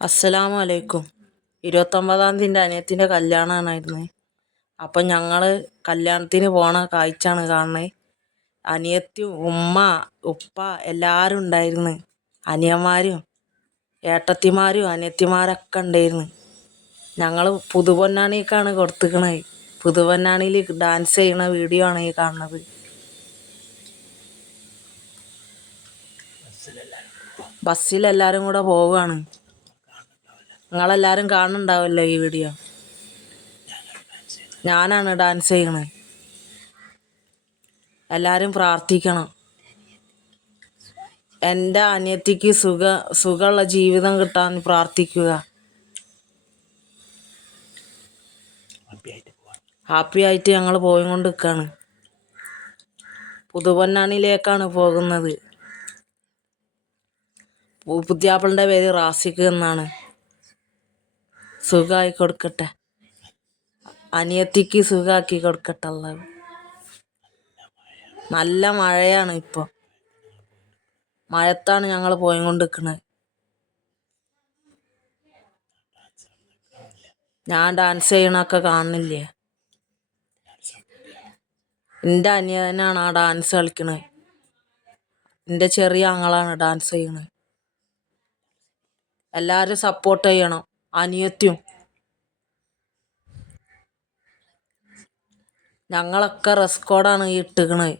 അസ്സലാമു അലൈക്കും ഇരുപത്തൊമ്പതാം തീയതി എന്റെ അനിയത്തിന്റെ കല്യാണമാണായിരുന്നു അപ്പം ഞങ്ങൾ കല്യാണത്തിന് പോണ കാഴ്ചയാണ് കാണുന്നത് അനിയത്തി ഉമ്മ ഉപ്പ എല്ലാവരും ഉണ്ടായിരുന്നു. അനിയന്മാരും ഏട്ടത്തിമാരും അനിയത്തിമാരൊക്കെ ഉണ്ടായിരുന്നു. ഞങ്ങൾ പുതുപൊന്നാണിക്കാണ് കൊടുത്തിക്കണത് പുതുപൊന്നാണിയിൽ ഡാൻസ് ചെയ്യണ വീഡിയോ ആണ് ഈ കാണുന്നത്. ബസ്സിലെല്ലാവരും കൂടെ പോവുകയാണ് നിങ്ങളെല്ലാവരും കാണുന്നുണ്ടാവല്ലോ ഈ വീഡിയോ. ഞാനാണ് ഡാൻസ് ചെയ്യണത് എല്ലാരും പ്രാർത്ഥിക്കണം. എന്റെ അനിയത്തിക്ക് സുഖ സുഖമുള്ള ജീവിതം കിട്ടാൻ പ്രാർത്ഥിക്കുക. ഹാപ്പി ആയിട്ട് ഞങ്ങൾ പോയി കൊണ്ട് നിൽക്കുകയാണ് പുതുപൊന്നാണിയിലേക്കാണ് പോകുന്നത് പുതിയാപ്പിളിന്റെ പേര് റാസിക്ക് എന്നാണ്. സുഖമായി കൊടുക്കട്ടെ. അനിയത്തിക്ക് സുഖമാക്കി കൊടുക്കട്ടെ അല്ലാതെ. നല്ല മഴയാണ് ഇപ്പോൾ മഴത്താണ് ഞങ്ങൾ പോയി കൊണ്ടിരിക്കുന്നത് ഞാൻ ഡാൻസ് ചെയ്യണൊക്കെ കാണുന്നില്ലേ? എന്റെ അനിയനാണ് ആ ഡാൻസ് കളിക്കണത്. എന്റെ ചെറിയ ആങ്ങളാണ് ഡാൻസ് ചെയ്യണത്. എല്ലാവരും സപ്പോർട്ട് ചെയ്യണം. അനിയത്തിയും. ഞങ്ങളൊക്കെ റെസ്കോഡാണ് ഈ ഇട്ടുകണത്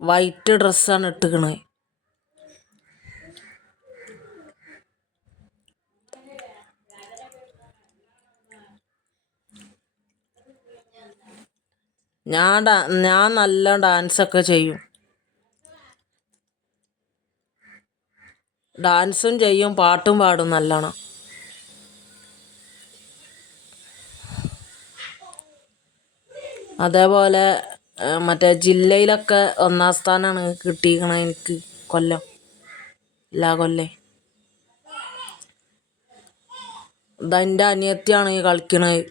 വൈറ്റ് ഡ്രസ്സാണ് ഇട്ടുകണത് ഞാൻ ഞാൻ നല്ല ഡാൻസൊക്കെ ചെയ്യും. ഡാൻസും ചെയ്യും പാട്ടും പാടും നല്ലോണം. അതേപോലെ മറ്റേ ജില്ലയിലൊക്കെ ഒന്നാം സ്ഥാനമാണ് കിട്ടിയിരിക്കണത് എനിക്ക് കൊല്ലം എല്ലാ കൊല്ലേ. ഇതെന്റെ അനിയത്തിയാണ് കളിക്കണത്.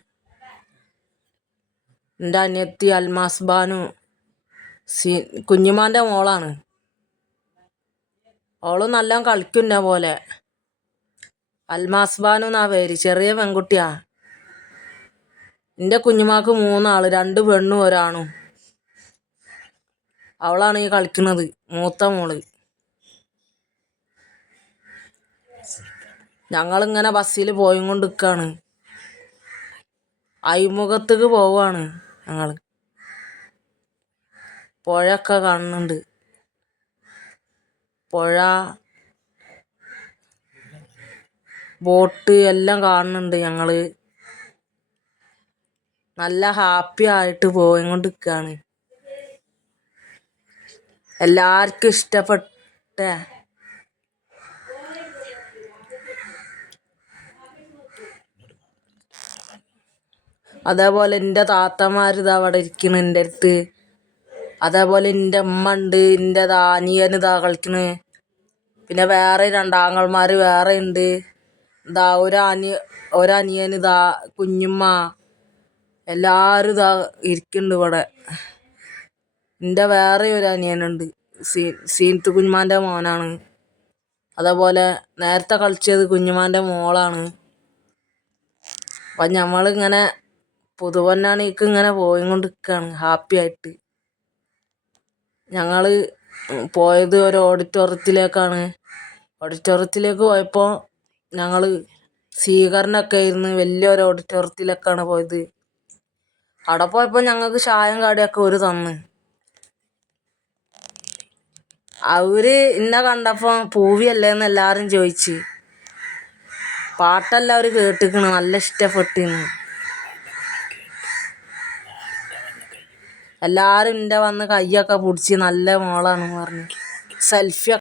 എന്റെ അനിയത്തി അൽമാസ് ബാനു സി കുഞ്ഞുമാന്റെ മോളാണ്. ഓൾ നല്ല കളിക്കുന്ന പോലെ. അൽമാസ് ബാനു എന്നാ പേര്. ചെറിയ പെൺകുട്ടിയാ. എന്റെ കുഞ്ഞുമാക്ക് മൂന്നാൾ. രണ്ട് പെണ്ണും ഒരാണും. അവളാണ് ഈ കളിക്കുന്നത്. മൂത്ത മോൾ. ഞങ്ങളിങ്ങനെ ബസ്സിൽ പോയും കൊണ്ട് നിൽക്കുകയാണ് അയിമുഖത്തേക്ക് പോവാണ് ഞങ്ങൾ പുഴയൊക്കെ കാണുന്നുണ്ട്. പുഴ ബോട്ട് എല്ലാം കാണുന്നുണ്ട് ഞങ്ങൾ നല്ല ഹാപ്പി ആയിട്ട് പോയി നിൽക്കുകയാണ് എല്ലാവർക്കും ഇഷ്ടപ്പെട്ട. അതേപോലെ എന്റെ താത്തമാർ ഇതാ അവിടെ ഇരിക്കുന്നു എന്റെ അടുത്ത്. അതേപോലെ എന്റെ അമ്മ ഉണ്ട് എന്റെ ദാ അനിയൻ ഇതാ കളിക്കണ്. പിന്നെ വേറെ രണ്ടാങ്ങളമാർ വേറെ ഉണ്ട് ഇതാ ഒരനിയ ഒരനിയൻ ഇതാ കുഞ്ഞുമ്മ. എല്ലാവരും ഇതാ ഇരിക്കുന്നുണ്ട് ഇവിടെ. എന്റെ വേറെ ഒരു അനിയനുണ്ട്. സീ സീനത്ത് കുഞ്ഞുമാന്റെ മോനാണ്. അതേപോലെ നേരത്തെ കളിച്ചത് കുഞ്ഞുമാന്റെ മോളാണ്. അപ്പം ഞമ്മളിങ്ങനെ പുതുവന്നാണിക്ക് ഇങ്ങനെ പോയി കൊണ്ട് ഹാപ്പി ആയിട്ട്. ഞങ്ങൾ പോയത് ഒരു ഓഡിറ്റോറിയത്തിലേക്കാണ് ഓഡിറ്റോറിയത്തിലേക്ക് പോയപ്പോൾ ഞങ്ങൾ സ്വീകരണമൊക്കെ ആയിരുന്നു. വലിയൊരു ഓഡിറ്റോറിയത്തിലേക്കാണ് പോയത്. അവിടെ പോയപ്പോൾ ഞങ്ങൾക്ക് ചായയും കടിയൊക്കെ ഒരു തന്ന്. അവർ എന്നെ കണ്ടപ്പോൾ പൂവിയല്ലേന്ന് എല്ലാവരും ചോദിച്ച്. പാട്ടെല്ലാം അവർ കേട്ടിക്കണ്. നല്ല ഇഷ്ടപ്പെട്ടിന്ന്. എല്ലാവരും എന്റെ വന്ന് കയ്യൊക്കെ പിടിച്ച് നല്ല മോളാണ് പറഞ്ഞു. സെൽഫി